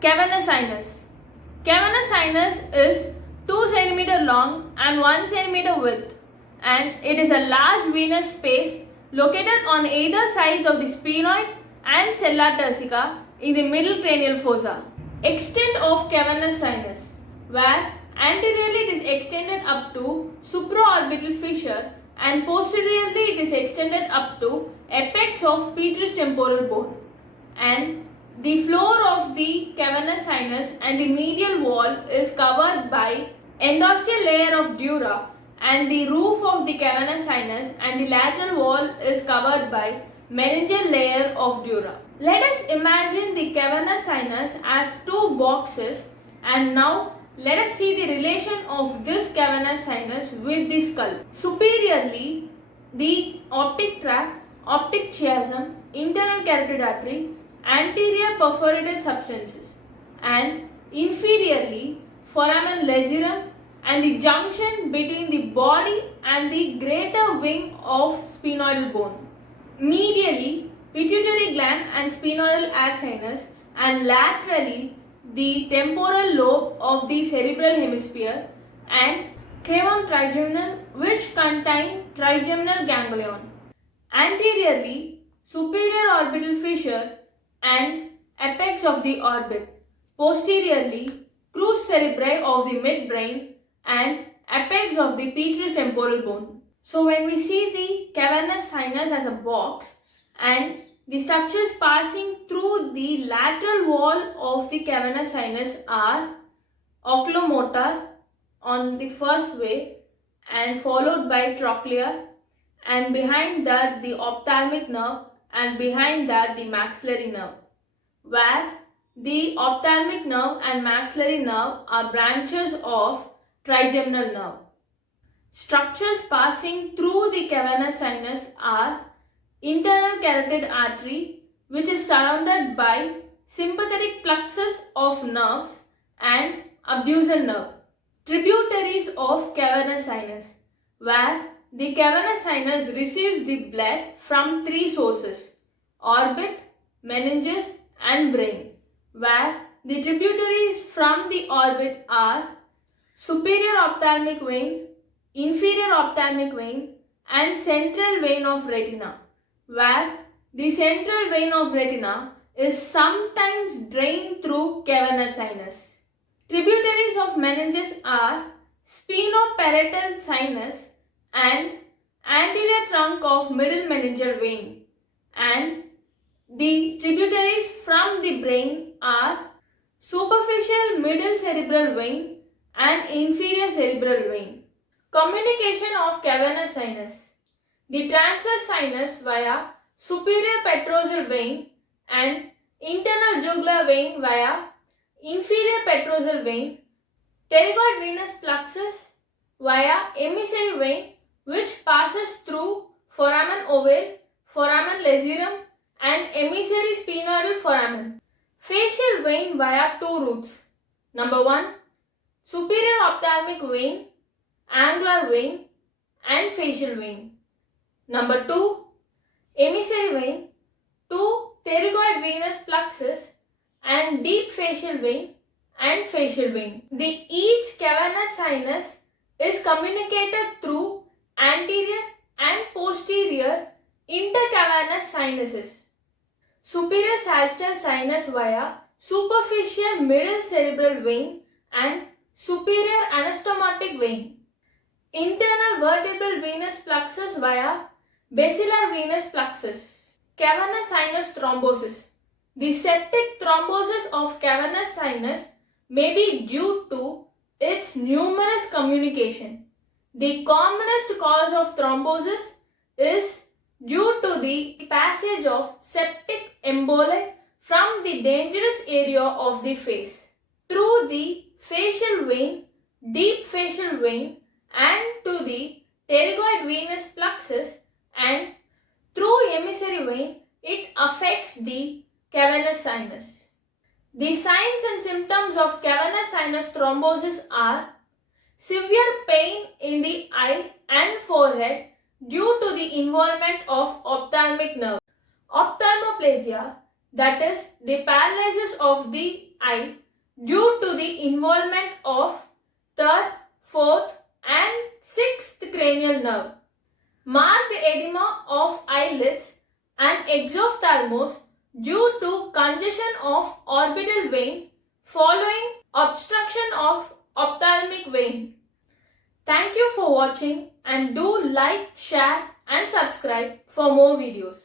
Cavernous sinus. Cavernous sinus is 2 cm long and 1 cm width, and it is a large venous space located on either sides of the sphenoid and sella turcica in the middle cranial fossa. Extent of cavernous sinus, where anteriorly it is extended up to supraorbital fissure and posteriorly it is extended up to apex of petrous temporal bone, and the floor of the cavernous sinus and the medial wall is covered by endosteal layer of dura, and the roof of the cavernous sinus and the lateral wall is covered by meningeal layer of dura. Let us imagine the cavernous sinus as two boxes, and now let us see the relation of this cavernous sinus with the skull. Superiorly, the optic tract, optic chiasm, internal carotid artery, anterior perforated substances, and inferiorly foramen lacerum and the junction between the body and the greater wing of sphenoidal bone. Medially, pituitary gland and sphenoidal air sinus, and laterally the temporal lobe of the cerebral hemisphere and cavum trigeminal, which contain trigeminal ganglion. Anteriorly, superior orbital fissure and apex of the orbit. Posteriorly, crus cerebri of the midbrain and apex of the petrous temporal bone. So when we see the cavernous sinus as a box and the structures passing through the lateral wall of the cavernous sinus are oculomotor on the first way and followed by trochlear, and behind that the ophthalmic nerve, and behind that the maxillary nerve, where the ophthalmic nerve and maxillary nerve are branches of trigeminal nerve. Structures passing through the cavernous sinus are internal carotid artery, which is surrounded by sympathetic plexus of nerves, and abducens nerve. Tributaries of cavernous sinus, where the cavernous sinus receives the blood from three sources: orbit, meninges, and brain, where the tributaries from the orbit are superior ophthalmic vein, inferior ophthalmic vein, and central vein of retina, where the central vein of retina is sometimes drained through cavernous sinus. Tributaries of meninges are sphenoparietal sinus and anterior trunk of middle meningeal vein, and the tributaries from the brain are superficial middle cerebral vein and inferior cerebral vein. Communication of cavernous sinus. The transverse sinus via superior petrosal vein and internal jugular vein via inferior petrosal vein, pterygoid venous plexus via emissary vein, which passes through foramen ovale, foramen lacerum, and emissary sphenoidal foramen. Facial vein via two routes. Number 1, superior ophthalmic vein, angular vein, and facial vein. Number 2, emissary vein, 2 pterygoid venous plexus, and deep facial vein and facial vein. Each cavernous sinus is communicated through anterior and posterior intercavernous sinuses. Superior sagittal sinus via superficial middle cerebral vein and superior anastomotic vein. Internal vertebral venous plexus via basilar venous plexus. Cavernous sinus thrombosis. The septic thrombosis of cavernous sinus may be due to its numerous communication. The commonest cause of thrombosis is due to the passage of septic emboli from the dangerous area of the face through the facial vein, deep facial vein, and to the pterygoid venous plexus, and through emissary vein it affects the cavernous sinus. The signs and symptoms of cavernous sinus thrombosis are severe pain in the eye and forehead due to the involvement of ophthalmic nerve. Ophthalmoplegia that is the paralysis of the eye due to the involvement of third, fourth and sixth cranial nerve. Marked edema of eyelids and exophthalmos due to congestion of orbital vein following obstruction of ophthalmic vein. Thank you for watching and do like, share and subscribe for more videos.